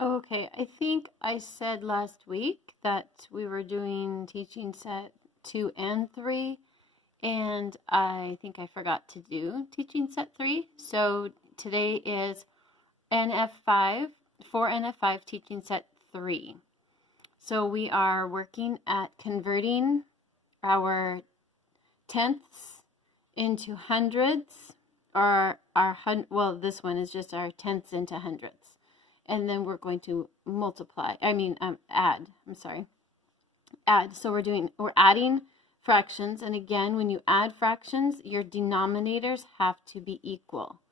Okay, I think I said last week that we were doing teaching set 2 and 3, and I think I forgot to do teaching set 3. So today is NF5, for NF5 teaching set 3. So we are working at converting our tenths into hundreds, or well, this one is just our tenths into hundreds. And then we're going to add. So we're adding fractions. And again, when you add fractions, your denominators have to be equal.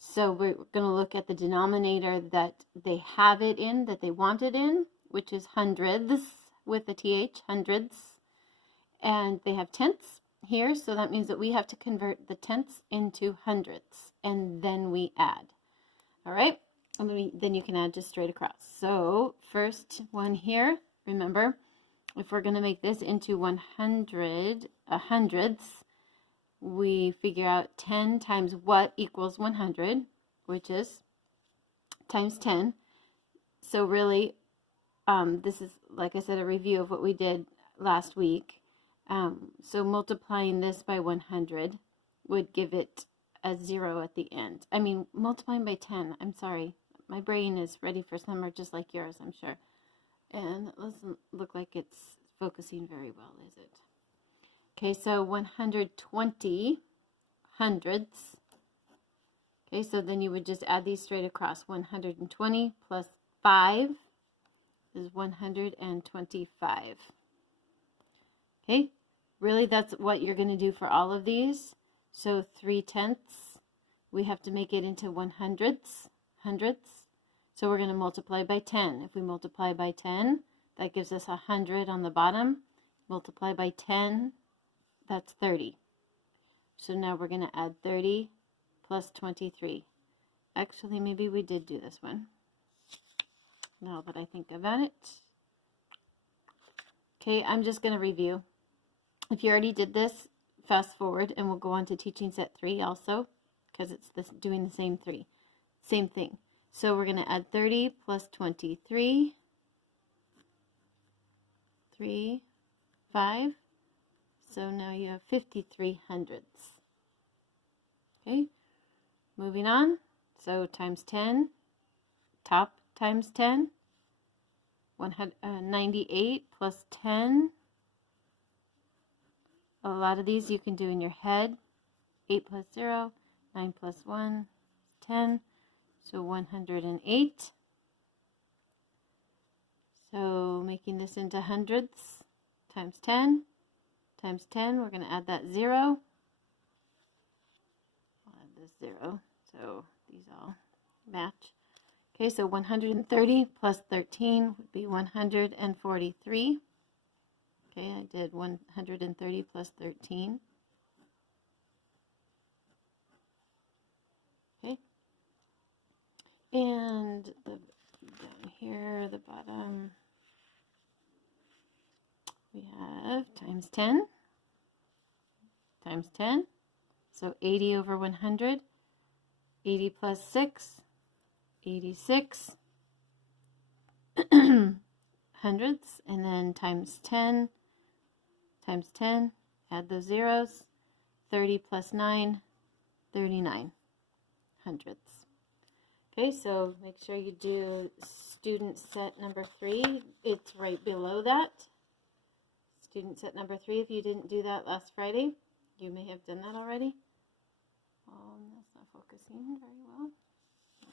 So we're going to look at the denominator that they have it in, that they want it in, which is hundredths with the th, hundredths. And they have tenths here, so that means that we have to convert the tenths into hundredths, and then we add. All right, and then you can add just straight across. So first one here, remember, if we're going to make this into 100 hundredths, we figure out 10 times what equals 100, which is times 10. So really, this is, like I said, a review of what we did last week. So multiplying this by 100 would give it a 0 at the end. I mean, multiplying by 10, I'm sorry. My brain is ready for summer just like yours, I'm sure. And it doesn't look like it's focusing very well, is it? Okay, so 120 hundredths. Okay, so then you would just add these straight across. 120 plus 5 is 125. Okay, really that's what you're going to do for all of these. So 3/10, we have to make it into 100ths. So we're going to multiply by 10. If we multiply by 10, that gives us 100 on the bottom. Multiply by 10, that's 30. So now we're going to add 30 plus 23. Actually, maybe we did do this one, now that I think about it. Okay, I'm just going to review. If you already did this, fast forward and we'll go on to teaching set 3 also, because it's doing the same thing. So we're going to add 30 plus 23, 5. So now you have 53 hundredths. Okay, moving on. So times 10, top times 10, 98 plus 10. A lot of these you can do in your head. 8 plus 0, 9 plus 1 is 10. So 108. So making this into hundredths, times 10. Times 10, we're going to add that 0. I'll add this 0, so these all match. Okay, so 130 plus 13 would be 143. Okay, I did 130 plus 13. Okay, and down here, the bottom, we have times 10, times 10. So 80 over 100, 80 plus 6, 86 hundredths, and then times 10, add those zeros, 30 plus 9, 39 hundredths. Okay, so make sure you do student set number 3. It's right below that. Student set number 3, if you didn't do that last Friday, you may have done that already. That's not focusing very well.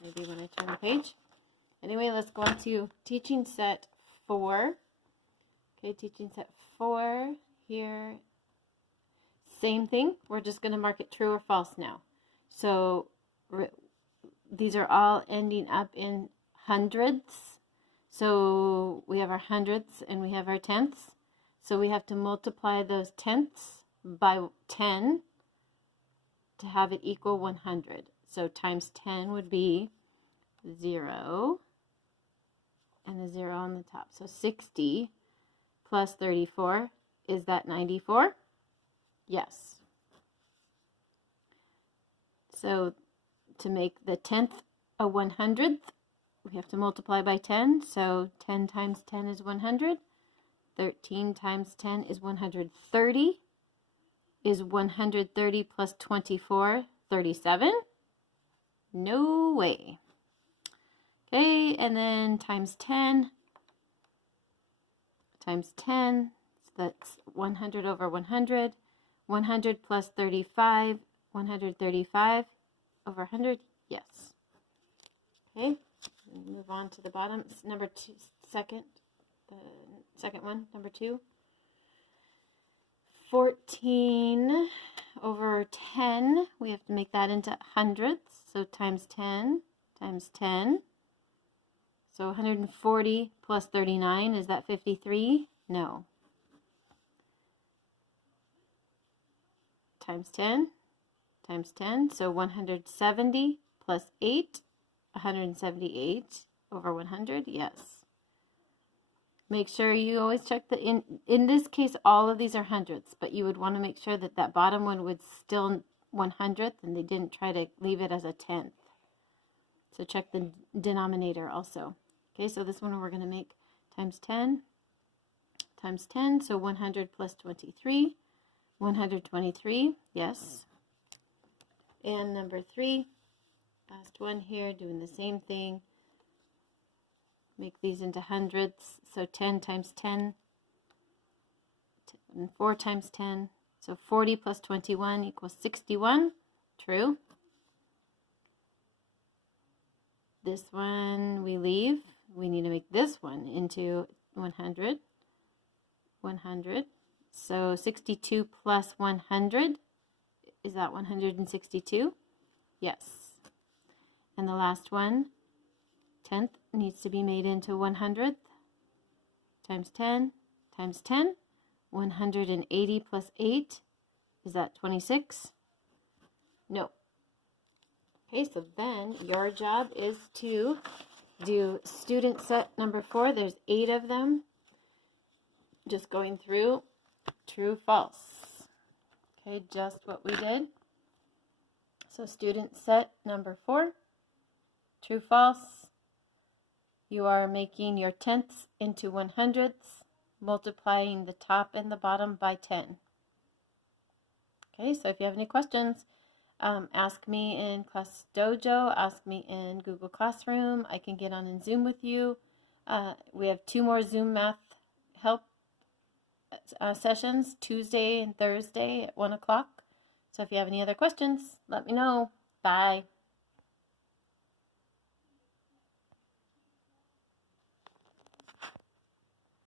Maybe when I turn the page. Anyway, let's go on to teaching set 4. Okay, teaching set 4 here. Same thing. We're just going to mark it true or false now. So these are all ending up in hundredths. So we have our hundredths and we have our tenths. So we have to multiply those tenths by 10 to have it equal 100. So times 10 would be 0 and a 0 on the top. So 60 plus 34, is that 94? Yes. So to make the tenth a 100th, we we have to multiply by 10. So 10 times 10 is 100. 13 times 10 is 130. Is 130 plus 24 37? No way. Okay, and then times 10. Times 10, so that's 100 over 100. 100 plus 35, 135 over 100, yes. Okay, move on to the bottom. Number 2, the second one, number 2. 14 over 10, we have to make that into hundredths, so times 10 times 10. So 140 plus 39, is that 53? No. Times 10 times 10, so 170 plus 8, 178 over 100, yes. Make sure you always check in this case, all of these are hundredths, but you would want to make sure that that bottom one would still 100th and they didn't try to leave it as a tenth. So check the denominator also. Okay, so this one we're going to make times 10 times 10, so 100 plus 23, 123, yes. And number 3, last one here, doing the same thing. Make these into hundredths, so 10 times 10, and 4 times 10, so 40 plus 21 equals 61, true. This one we leave. We need to make this one into 100. 100. So 62 plus 100, is that 162? Yes. And the last one, 10th, needs to be made into 100th. Times 10 times 10. 180 plus 8, is that 26? No. Okay, so then your job is to do student set number 4. There's 8 of them. Just going through true, false. Okay, just what we did. So student set number 4. True, false. You are making your tenths into 100ths, multiplying the top and the bottom by 10. Okay, so if you have any questions, ask me in Class Dojo, ask me in Google Classroom. I can get on in Zoom with you. We have 2 more Zoom math help sessions, Tuesday and Thursday at 1 o'clock. So if you have any other questions, let me know. Bye.